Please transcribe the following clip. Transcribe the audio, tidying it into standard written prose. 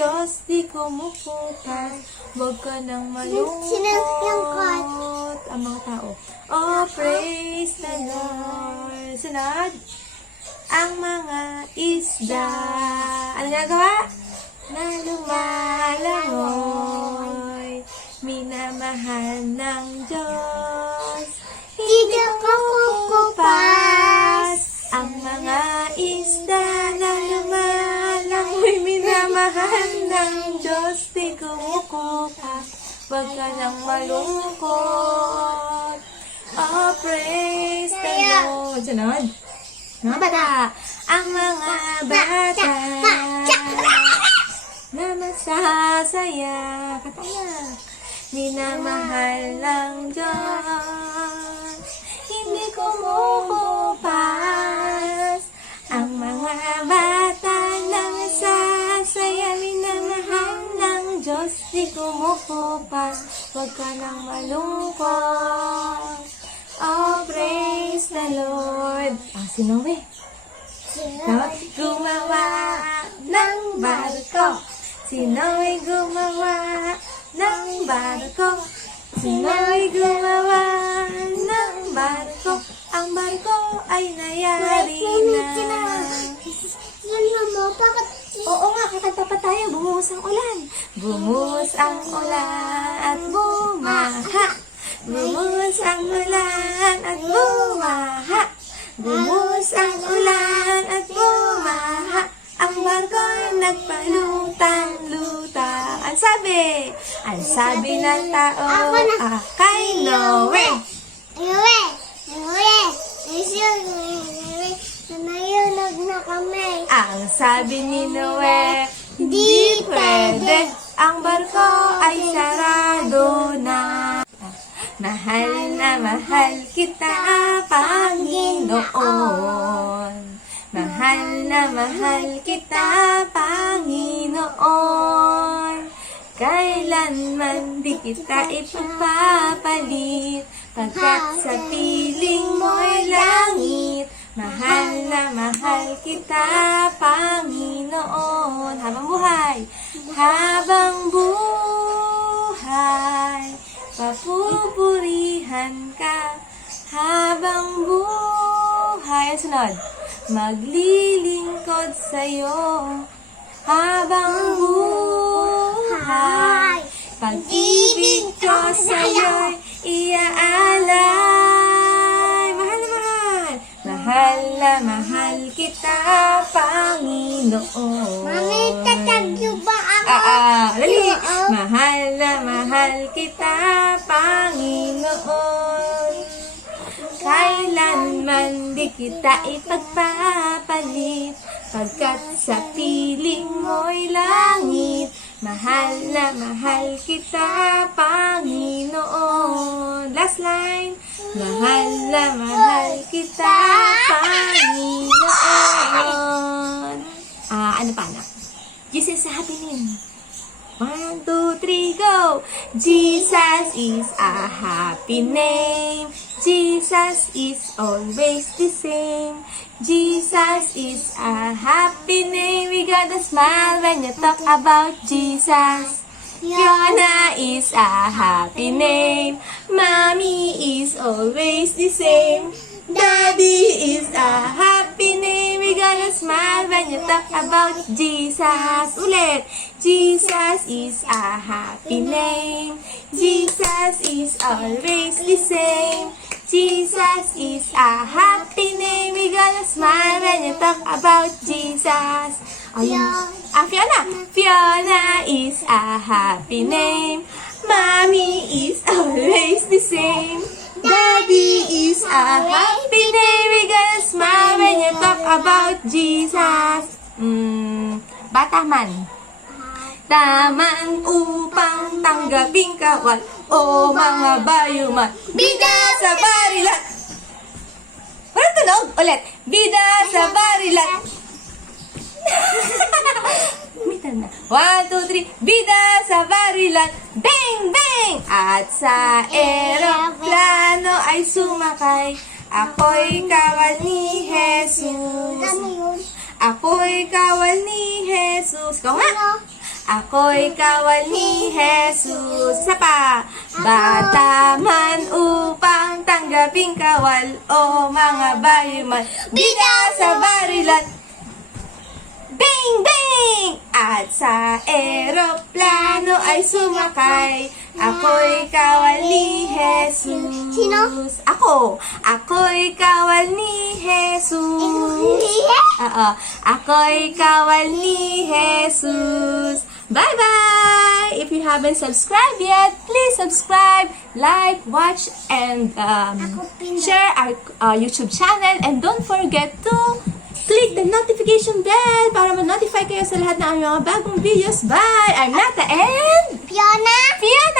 Diyos di kumukupas. Huwag ka nang malungkot. Ang mga tao. Oh, praise the Lord. Sunod. Ang mga isda. Ano ginagawa? Na lumalangoy. Minamahal ng Diyos. Hindi kumukupas. Ang mga isda na lumalangoy. Minamahal ng Diyos. Di kumukupas. Huwag ka nang malungkot. Oh, praise the Lord. Sunod. Mga bata. Ang mga bata na masasaya. Kata na. Minamahal ng Diyos. Hindi kumukupas. Ang mga bata na masasaya. Minamahal ng Diyos. Di kumukupas. Huwag ka nang malungkot. Oh, praise the Lord. Si Noe. Gumawa ng barko. Si Noe gumawa ng barko. Si Noe gumawa ng barko. Ang barko ay nayari na. Oo nga, kakanta pa tayo. Bumuhos ang ulan. Bumuhos ang ulan at bumaha. Bumuhos ang ulan at bumaha. Bumuhos ang ulan at bumaha. Ang barko'y nagpalutang-lutang. Ang sabi? Ang sabi ng tao kay Noe. Nayunog na kami. Ang sabi ni Noe, hindi pwede. Ang barko ay sarado na. Mahal na mahal kita, Panginoon. Mahal na mahal kita, Panginoon. Kailanman di kita ipagpapalit, pagkat sa piling mo'y langit. Mahal na mahal kita, Panginoon. Habang buhay. Habang buhay. Papupurihan ka habang buhay. Sunod. Maglilingkod sa'yo habang buhay. Pag-ibig ko sa'yo'y iaalay. Mahal na mahal. Mahal na mahal kita, Panginoon. Mami, tatagyo ba ako? Dali. Mahal na mahal kita, Panginoon. Kailanman di kita ipagpapalit, pagkat sa piling mo'y langit. Mahal na mahal kita, Panginoon. Last line. Mahal na mahal kita, Panginoon. Ano pa anak? Jesus is a happy name. 1, 2, 3, go! Jesus is a happy name. Jesus is always the same. Jesus is a happy name. We gotta smile when you talk about Jesus. Fiona is a happy name. Mommy is always the same. Daddy is a happy name. We gotta smile when you talk about Jesus. Ulit. Jesus is a happy name. Jesus is always the same. Jesus is a happy name. We gotta smile when you talk about Jesus. Fiona. Fiona is a happy name. Mommy is always the same. Daddy is a happy name. We gotta smile when you talk about Jesus. Bataman. Taman upang tanggaping kawal, o mga bayuman. Bida sa barilat. Walang tunog. Ulit. Bida sa barilat. Umitan na. 1, 2, 3. Bida sa barilat. Bang, bang! At sa eroplano ay sumakay. Ako'y kawal ni Jesus. Ako'y kawal ni Jesus. Ikaw nga. Ako'y kawal ni Jesus. Isa pa. Bata man upang tanggaping kawal. O mga bayuman. Bida sa barilan. Bing! Bing! At sa eroplano ay sumakay. Ako'y kawal ni Jesus. Sino? Ako. Ako'y kawal ni Jesus. Oo. Ako'y kawal ni Jesus. Bye-bye! If you haven't subscribed yet, please subscribe, like, watch, and share our YouTube channel. And don't forget to click the notification bell para ma-notify kayo sa lahat ng mga bagong videos. Bye! I'm Nata and Fiona? Fiona!